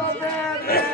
என்னடா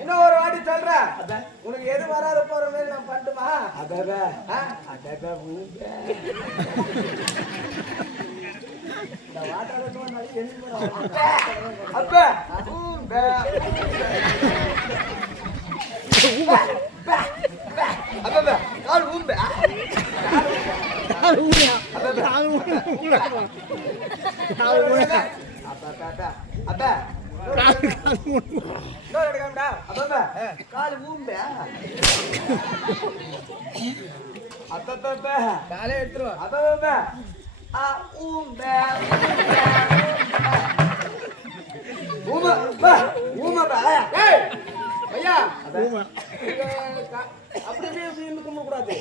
இன்னும் ஒரு வாட்டி சொல்றேன் உனக்கு எது வராத போற மாதிரி நான் பண்ணட்டுமா ஆ? இந்த வாட்டாளத்துக்கு நாளைக்கு எழுதி அப்ப இன்னொரு எடுக்காமடா கால் ஊம்பே அப்பப்ப காலே எடுத்துருவா அப்பப்ப ஆ ஊம்பே ஊம்பே ஊம்பே ஊம்பே ஏய் ஐயா இங்க அப்படி இப்படி கும்ப கூடாது.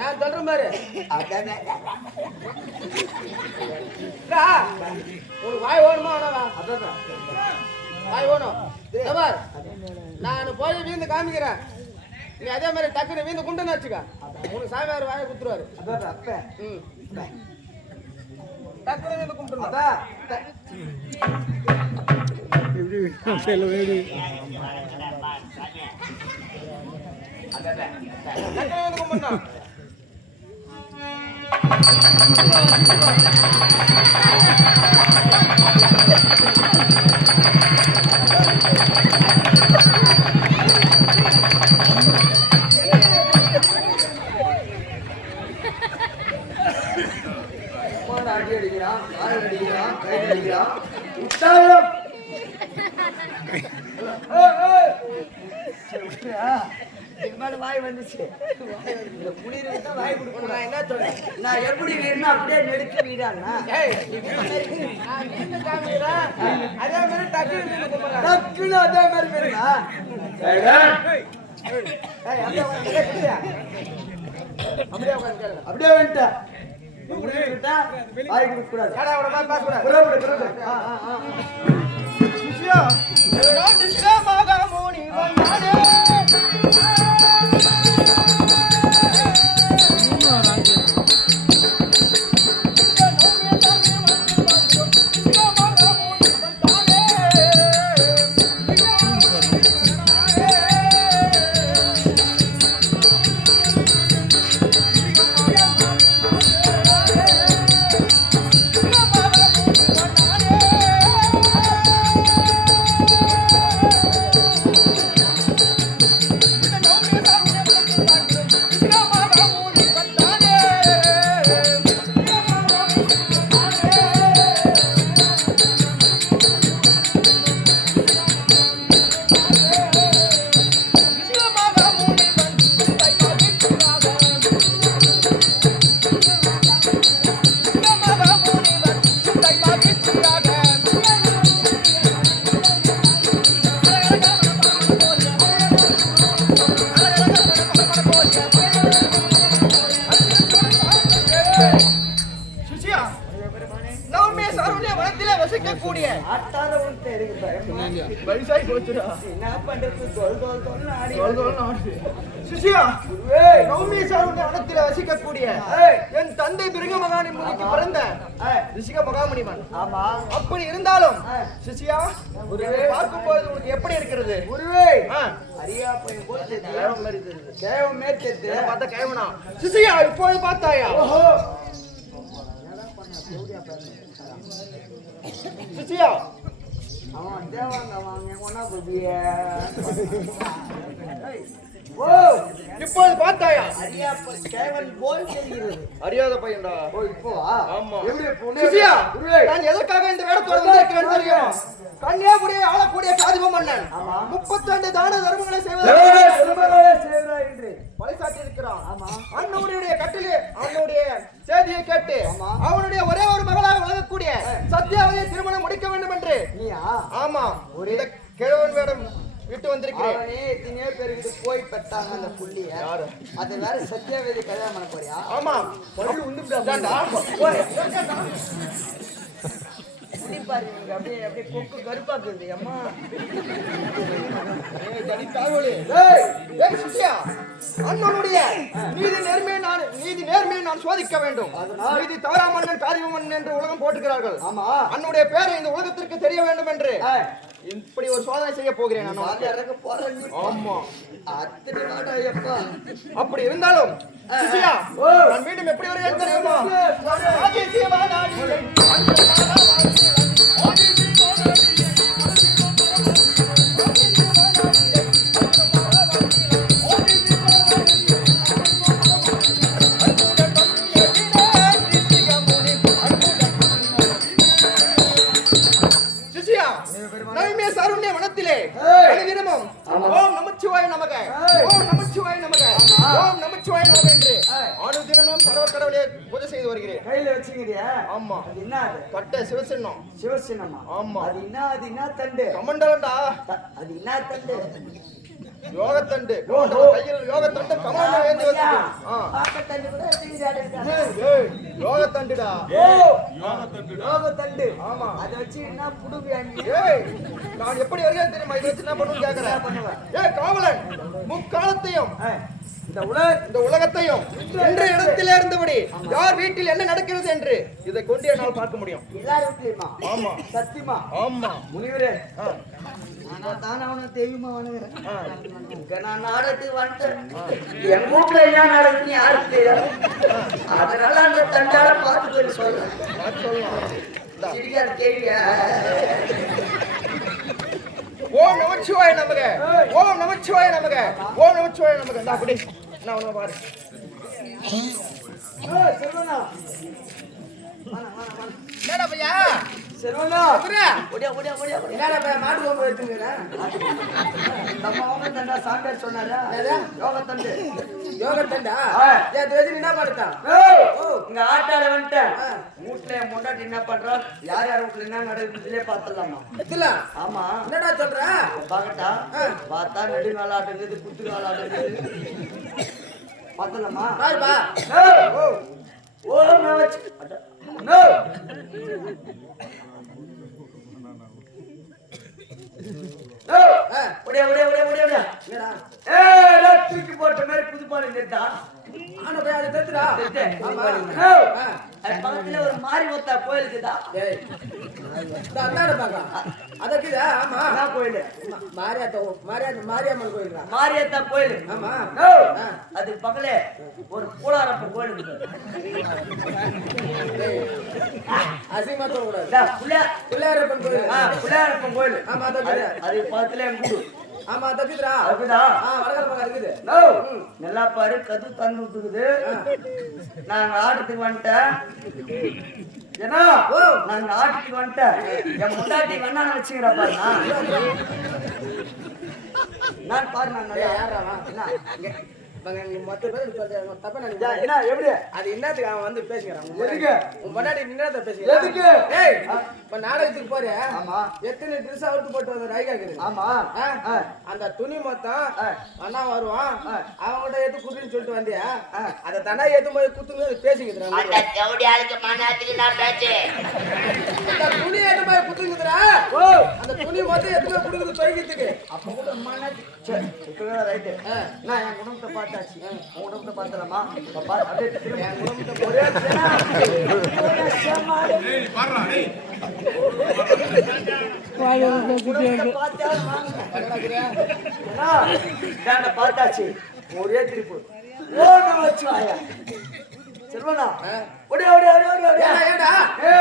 நான் சொல்றேன் பாரு இந்தா, உனக்கு வாய் ஓடுமா வேணாவா வாய் ஓடும். நான் போய் வீந்து காமிக்கிறேன். நீ அதே மாதிரி டக்குனு வீந்து குண்டுன்னு வச்சுக்க. உனக்கு சாமியார் வாயை குத்துருவாரு. அப்ப ம். டக்குனு வீந்து அப்ப. டக்குனு வீந்து கும்பிடணும் நான் எப்படி வீடுனா அப்படியே நெருக்கி வீடாண்ணா அதே மாதிரி டக்குன்னு அதே மாதிரி ஏய் அப்படியே வந்துட்டேன் கூடாது. மேற்கத்து. இதை பார்த்தா கேவனா? சுசியா இப்போது பார்த்தாயா? ஓஹோ. சுசியா. அவன் தேவாங்க வாங்க ஒன்னா போதியே ஓ இப்போது பார்த்தாயா? அரியாப்ப கேவல் போல் தெரிகிறது அறியாத பையன்டா. ஓ இப்போ ஆமா. எப்படி சிசியா. நான் எதற்காக இந்த வேடத்தோட வந்திருக்கிறேன் தெரியும்? கன்னியாகுடியை ஆளக்கூடிய சாதிப மன்னன். ஆமா. முப்பத்தி ரெண்டு தான தர்மங்களை சேவரா என்று ஆமா. அண்ணனுடைய கட்டிலே அவனுடைய செய்தியை கேட்டு ஆமா. அவனுடைய ஒரே ஒரு மகளாக விளங்கக்கூடிய சத்யாவதியை திருமணம் முடிக்க வேண்டும் என்று. நீயா? ஆமா. ஒரு இந்த கிழவன் வேடம் விட்டு வந்திருக்கிறேன். எத்தனையோ பேருக்கு போய் பெற்றாங்க அந்த புள்ளிய? அது வேற சத்யாவேதி கல்யாணம் பண்ண போறியா? ஆமா. பல்லு உண்டுடா ஏன்டா? போய் புள்ளி பாரு இவனுக்கு அப்படியே அப்படியே கொக்கு கருப்பாக்குது அம்மா. ஏய், ஜடி தாழ்வழி. ஏய், ஏய், சிஷ்யா, அண்ணனுடைய நீதி நேர்மையை நான் நீதி நேர்மையை நான் சோதிக்க வேண்டும்? நீதி தவறா மன்னன் காரியம் மன்னன் என்று உலகம் போட்டுக்கிறார்கள் ஆமா. அன்னுடைய பேரை இந்த உலகத்திற்கு தெரிய வேண்டும் என்று. இப்படி ஒரு சோதனை செய்ய போகிறேன் நான் இறங்க போறேன். ஆமா. அத்தனை எப்பா அப்படி இருந்தாலும். நான் மீண்டும் எப்படி வருகிறேன் தெரியுமா? கட்ட சிவசின்னம். சிவசின்னமா? ஆமா. அது என்ன அது என்ன தண்டு? கமண்டலண்டா. அது என்ன தண்டு? யோகத்தண்டு. கையில் யோகத்தண்டு ஏந்தி கூட. ஏய், யோகத்தண்டுடா. தண்டு ஆமா. அதை வச்சு என்ன புடுவியா நீ ஏய் நான் எப்படி வருகிறேன் தெரியுமா? இதை வச்சு என்ன கேக்குறேன். பண்ணுவேன்? ஏய் காவலன் முக்காலத்தையும் ஏய், இந்த உலக இந்த உலகத்தையும் இன்றைய இடத்திலே இருந்தபடி யார் வீட்டில் என்ன நடக்கிறது என்று இதை கொண்டு என்னால் பார்க்க முடியும். வீட்லயுமா ஆமா. சத்தியமா? ஆமா. முனிவரே என் வீட்டுல என்ன நடக்குன்னு யாருக்கு தெரியாது. அதனால அந்த தண்டால பார்த்து சொல்லலாம் கேள்வியா? ஓம் நமச்சிவாய நமக. ஓம் நமச்சிவாய நமக. ஓம் நமச்சிவாய நமக. அப்படி நான் உன்னை பாரு செல்வனா என்னடா பையா? செல்வனா ஒடியா ஒடியா ஒடியா என்னடா பையா மாட்டு கொம்பு வச்சுக்கிறேன் நம்ம அவங்க தண்டா சொன்னாரா. யோக. ஏன் என்ன பண்ணுறான் ஏய், இங்க ஆட்டாட வந்துட்டேன். வீட்டுல என் பொண்டாட்டி என்ன பண்றோம் யார் யார் வீட்டுல என்ன நடக்குதுலயே பாத்துடலாமா? இதுல? ஆமா. என்னடா சொல்ற? பாக்கட்டா பார்த்தா நெடுங்கால ஆட்டுங்குது குத்துக்கால ஆட்டுங்குது பாத்துலாமா? பாரு பா. ஓ! ஓ நான் வச்சு நோ. ஒடியா ஒடியா ஒடியா ஒடியா நான் தூக்கி போட்ட மாதிரி புதுப்பாடு நிறுத்தா. ஆனா போய் அதை. அது பக்கத்துல ஒரு மாரி ஒத்தா கோயில் இந்த அந்தாட பாக்கா. அதற்குதா ஆமா. என்ன கோயில்? மாரியாத்தா மாரியாத்த மாரியம்மன் கோயில்ரா மாரியத்தா கோயில். ஆமா. அது பக்கத்துல ஒரு கூடாரப்ப கோயில் அசிங்கமா சொல்லக்கூடாது பிள்ளையாரப்பன் கோயில். புள்ளையாரப்பன் கோயில். ஆமா, அது பக்கத்துல ஆமா அதுக்குதா ஆ வடகர பக்கம் இருக்குது. நோ நல்லா பாரு கது தந்து விட்டுக்குது. நாங்க ஆட்டத்துக்கு வந்துட்டேன். ஏன்னா ஓ. நாங்க ஆட்டத்துக்கு வந்துட்டேன். என் முண்டாட்டி வேணா வச்சுக்கிறா பாரு நான் பாரு நான் நல்லா யாரா என்ன? எப்படி? அது என்னத்துக்கு அவன் வந்து பேசுகிறான் எதுக்கு? உன் முன்னாடி நின்னத பேசுகிறான் எதுக்கு? ஏய் இப்ப நாடகத்துக்கு போற ஆமா. எத்தனை ட்ரெஸ் அவுத்து போட்டு வந்த ராய் கேக்குது ஆமா. ஆ? ஆ. அந்த துணி மொத்தம். அண்ணா வருவான். ஆ. அவங்கள்ட்ட எது குத்துன்னு சொல்லிட்டு வந்தியா? அதை தானே எது போய் குத்துங்க பேசிக்கிறாங்க அந்த செவடி ஆளுக்கு மண்ணாத்துக்கு நான் பேச்சு? அந்த துணி எது போய் குத்துங்குதுடா ஓ. அந்த துணி மொத்தம் எது போய் குடுக்குது துவைக்கிறதுக்கு அப்ப கூட சரி ரைட்டு. ஆ. நான் என் குடும்பத்தை பார்த்தாச்சு உன் குடும்பத்தை பார்த்தலாமா குடும்பத்தை ஒரே பார்த்தாச்சு. திருப்பு. ஓட வச்சு ஆயா செல்வனா ஏடா, ஏ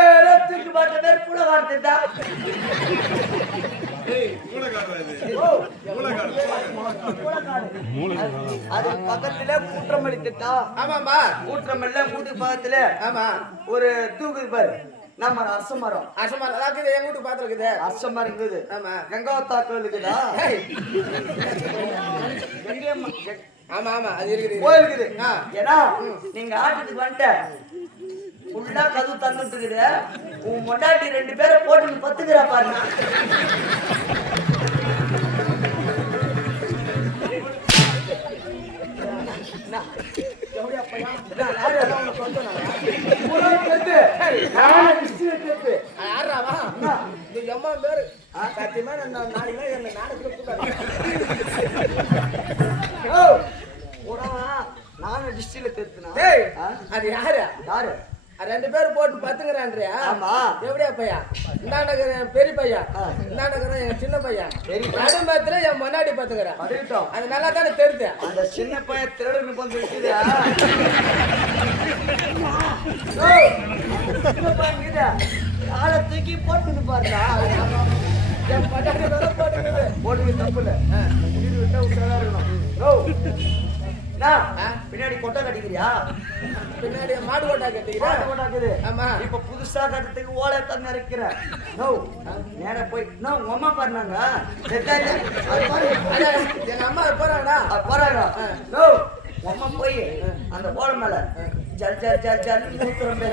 பேர் புல வார்த்தைதா அது பக்கத்துல கூற்றமல்லி திட்டம் ஆமாம்பா கூற்றமல்ல கூட்டுக்கு பக்கத்துல ஆமா. ஒரு தூக்கு பாரு. நம்ம அரச மரம். அசமா அதாவது என் வீட்டு பாத்துருக்குது அரச மரம் இருக்குது. ஆமா. கங்காவத்தா கோயில் இருக்குதா? ஆமா ஆமா. அது இருக்குது. கோயில் இருக்குது. ஏன்னா நீங்க ஆட்டுக்கு வந்துட்ட. ஃபுல்லா கதவு தந்துட்டு இருக்குது உன் மொண்டாட்டி ரெண்டு பேரை போட்டு பத்துக்கிறா பாருங்க சத்தியமா நான் நாளைக்கு என்ன நாடகத்துல கூட்டாது நானும் டிஸ்ட்ரிக்ட்ல டேய் அது யாரு? யாரு? ரெண்டு பேரும் போட்டு பத்துங்கிறான்றியா? ஆமா. எப்படியா பையா இந்தாண்டக்கிற என் பெரிய பையன். ஆ. இந்தாண்டக்கிற என் சின்ன பையன். நடுமத்துல என் முன்னாடி படுகட்டும் அது நல்லா தானே தெரியுது? அந்த சின்ன பையன் திருடனுக்கு வந்து இருக்குதா ஆளை தூக்கி போட்டு பாருடா. போட்டு தப்பு இல்ல உயிர் விட்டா உஷாரா இருக்கணும். பின்னாடி கொட்டை கட்டிக்கிறியா? பின்னாடி மாடு ஓட்டா கட்டிக்கிறேன் மாட்டு கொட்டாக்குது ஆமா. இப்ப புதுசா கட்டத்துக்கு ஓலை தண்ணி இருக்கிற நோ நேரா போய் நோ உங்க அம்மா பாருனாங்க. எங்க அம்மா போறாங்கடா. அது போறாங்க. நோ உங்க அம்மா போய் அந்த ஓலை மேல ஜல் ஜல் ஜல் ஜல் மூத்திரம்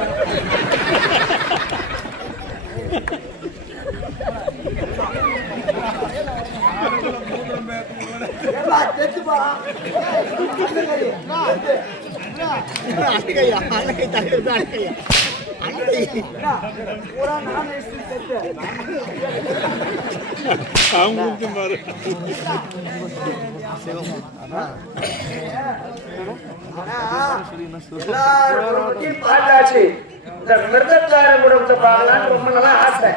பார்த்தாச்சு. இந்த மிருகக்கார குடும்பத்தை பார்க்கலான்னு ரொம்ப நல்லா ஆசை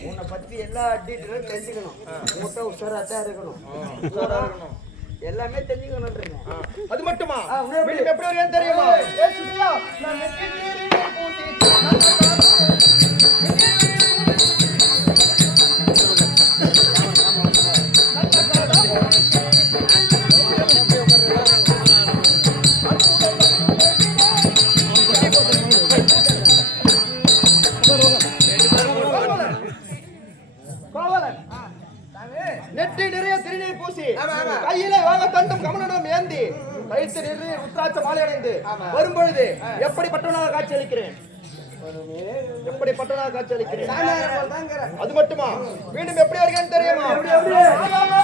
உன்னை பத்தி எல்லா டீட்டெயிலும் தெரிஞ்சுக்கணும் உங்கள்கிட்ட உஷாரா தான் இருக்கணும் எல்லாமே தெரிஞ்சுக்கணுன்றீங்க அது மட்டுமா எப்படி- தெரியுமா வரட்டுமா மீண்டும் எப்படி வருகிறேன்னு தெரியுமா?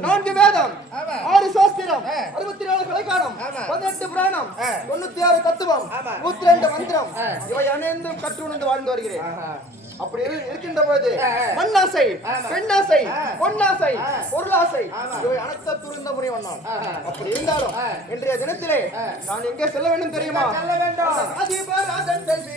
நான்கு வேதம். ஆறு சாஸ்திரம். அறுபத்தி நாலு கலைக்காலம். பதினெட்டு புராணம். தொண்ணூத்தி ஆறு தத்துவம். நூத்தி ரெண்டு மந்திரம். இவை அனைந்தும் கற்று உணர்ந்து வாழ்ந்து வருகிறேன். அப்படி இரு- இருக்கின்ற ஆ. மண்ணாசை. பெண்ணாசை. பொன்னாசை. பொருளாசை. இவை அனைத்த துரிந்த நான் ஆஹா. அப்படி இருந்தாலும். இன்றைய தினத்திலே. நான் எங்கே செல்ல வேண்டும் தெரியுமா செல்ல வேண்டும். அதிபராஜன் செல்வி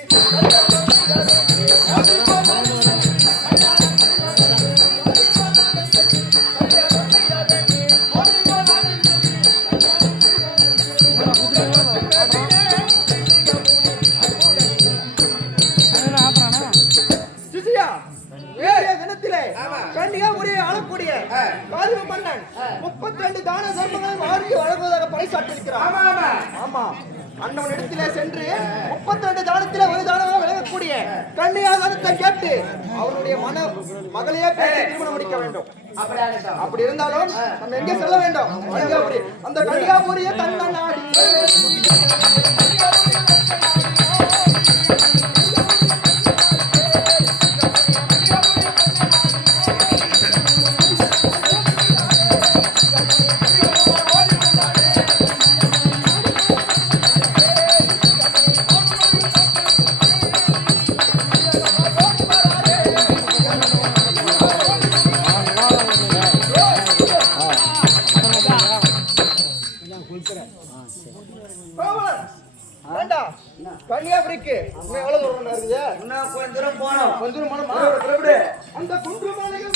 தான தர்மங்களை வாங்கி வழங்குவதாக பறைசாற்றிருக்கிறார் ஆமா அண்ணவன் இடத்திலே சென்று முப்பத்தி ரெண்டு தானத்திலே ஒரு தானமாக விளங்கக்கூடிய கண்ணியா தானத்தை கேட்டு அவருடைய மன மகளையே திருமணம் முடிக்க வேண்டும். அப்படி இருந்தாலும் நம்ம எங்கே செல்ல வேண்டும்? அந்த கன்னியாபுரிய தந்த நாடி கன்னியாகுமரிக்கு எவ்வளவு தூரம் இருக்குது இன்னும் கொஞ்ச தூரம் போனோம் கொஞ்ச அந்த குன்று மாலைகள்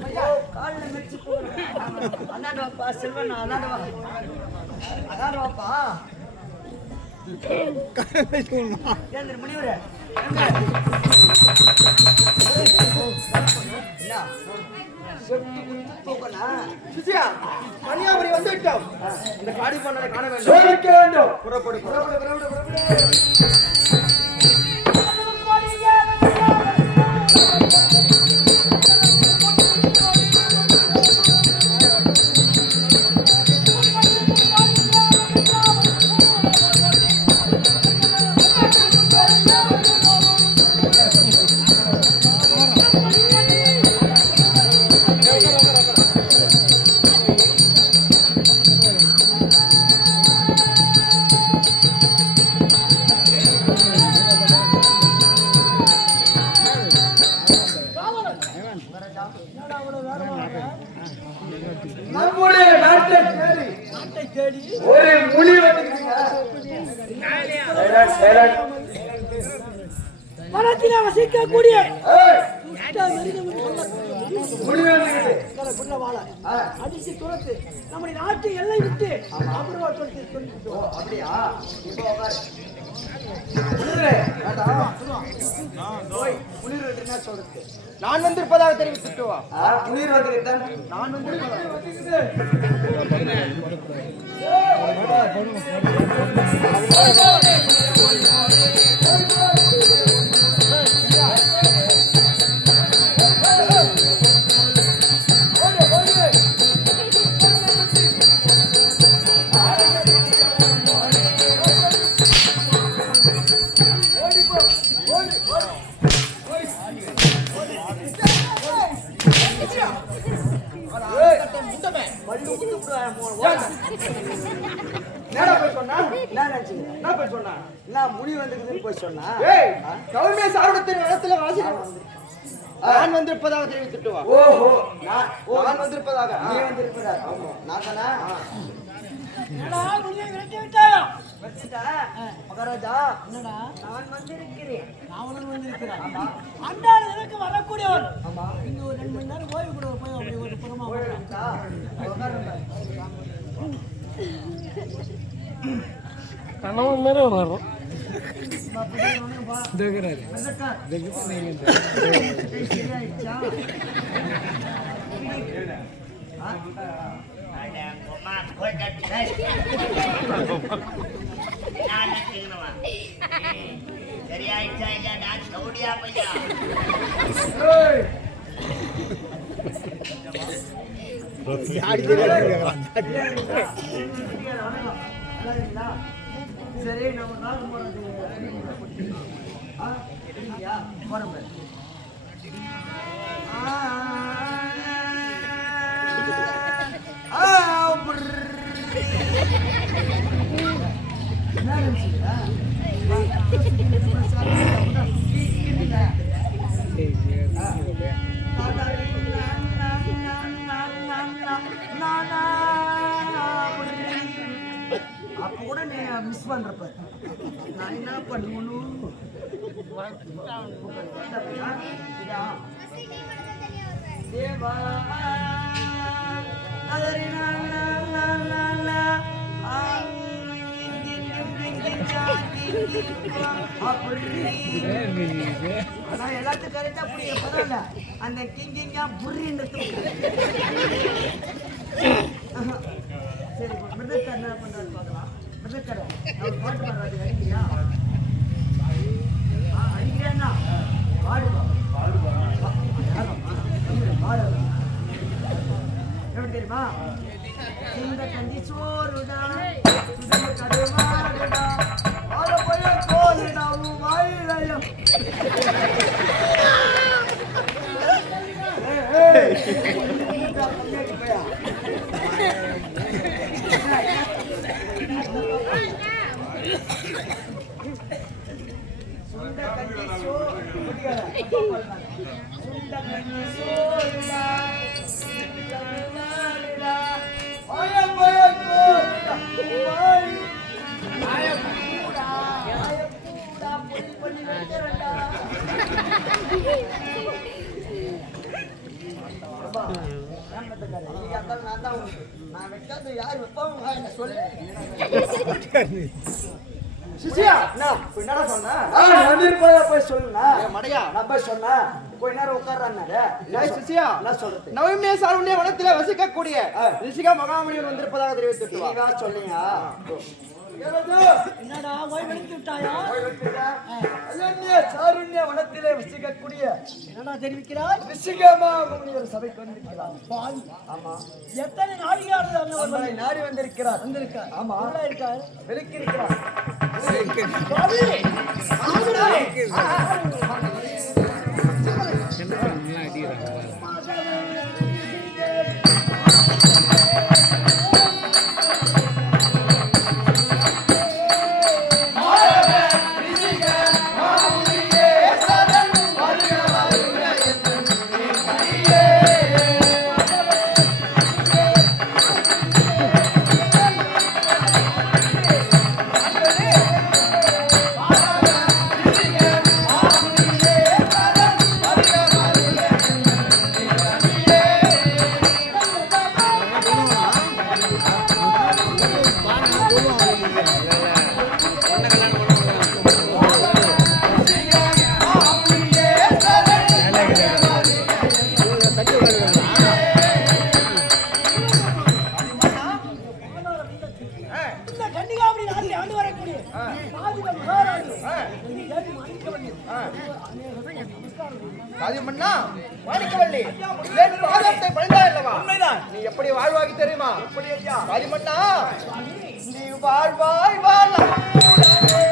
செல்வன் முனிவரே. கன்னியாகுமரி வந்து விட்டோம் இந்த காடி பண்ணதை காண வேண்டும். புறப்படு புறப்படு புறப்படு புறப்படு. புள்ள வாழ அடிச்சு துரத்து நம்முடைய நாட்டு எல்லை விட்டு அபூர்வத்தை ஓ அப்படியா நான் வந்திருப்பதாக தெரிவித்துட்டு வா முனிவர் வந்திருக்கேன் நான் வந்திருப்பதாக மல்லு என்னடா போய் சொன்னா? என்ன நினைச்சீங்க என்ன போய் சொன்னா? என்ன முனி வந்திருக்குதுன்னு போய் சொன்னா? ஏய் கவுமே சாருடத்தின் இடத்துல வாசிக்கிறோம் நான் வந்திருப்பதாக தெரிவித்துட்டு வா. ஓஹோ நான் ஓ நான் வந்திருப்பதாக. நீ வந்திருப்பதா நான் தானே? மகாராஜா என்னடா? நான் வந்திருக்கிறேன். ராவணன் வந்து இருக்கிறான் அன்றாட எனக்கு வரக்கூடியவன். இன்னும் ஒரு ரெண்டு மணி நேரம் ஓய்வு கூட போய் அப்படி ஒரு புறமா வரலாம். ஆ, உட்காருங்க. சரியாயிடுச்சா? அம்மா கோல் கட்டி சரி நம்ம நாள் போறது ஆ, இல்லையா? போறோம் பாரு. ஆ, ஆ, என்ன நினைச்சீங்க? நான் மிஸ் பண்ணுறப்ப நான் என்ன பண்ணணும் தேவா அதரி நான் நான் நான் நான் நான் எல்லாத்தையும் கரெக்டா புரிய பரவாயில்ல அந்த கிங்கிங்கா புரின்னு சரி மிருதத்தை என்ன பண்றாரு பார்க்கலாம். மிருதக்கார அவர் பாட்டு பாடுறாரு அடிக்கிறியா ஆ, அடிக்கிறியாண்ணா பாடுவா பாடுவா பாடு எப்படி தெரியுமா இந்த கஞ்சி சோறுடா நான் வைக்காத யார் வைப்பாங்க சொல்லு. சிசியா என்னடா சொன்ன? போய் சொல்லுண்ணா. மடையா? நான் போய் சொன்னேன் கொஞ்ச நேரம் உட்கார்றாரு ஏய், சிசியா என்ன சொல்றது? நவீன சாருடைய வனத்திலே வசிக்கக்கூடிய ரிஷிகா மகாமணிகள் வந்திருப்பதாக தெரிவித்துட்டு சொல்லுங்க. என்னடா ஓய் வெளுத்து விட்டாயா? அயன்ய சாருண்ய வனத்திலே வசிக்கக்கூடிய என்னடா தெரிவிக்கிறாய்? ரிஷிகமா முனிவர் சபைக்கு வந்திருக்கிறார். பாவி ஆமா. எத்தனை நாடிகாரர் அண்ணன் நாடி வந்திருக்கிறார். வந்திருக்கார் ஆமா. நல்லா இருக்கார்? விளக்கியிருக்கிறார் பாவி காதியம்மன்னா, மாணிக்கவல்லி, என் பாதத்தை பணிந்தாய் அல்லவா? நீ எப்படி வாழ்வாகி தெரியுமா காதியம்மன்னா, நீ வாழ்வாய் வாழமுடனே.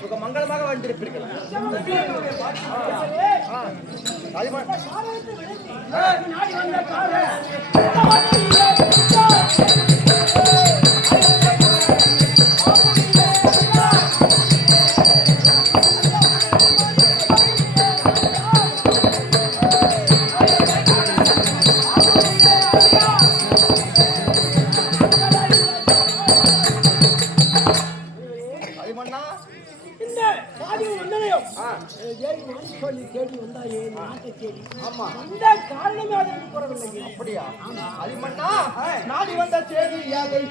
சுக மங்களமாக வாழ்ந்திருப்பீர்கள் ஆ, ஏறி மாணிக்கவல்லி தேடி வந்தாயே இந்த நாட்டை தேடி ஆமா. அந்த காரணமே அது எனக்கு கூறவில்லை அப்படியா காளியம்மன்னா, நாடி வந்த செய்தி யாகை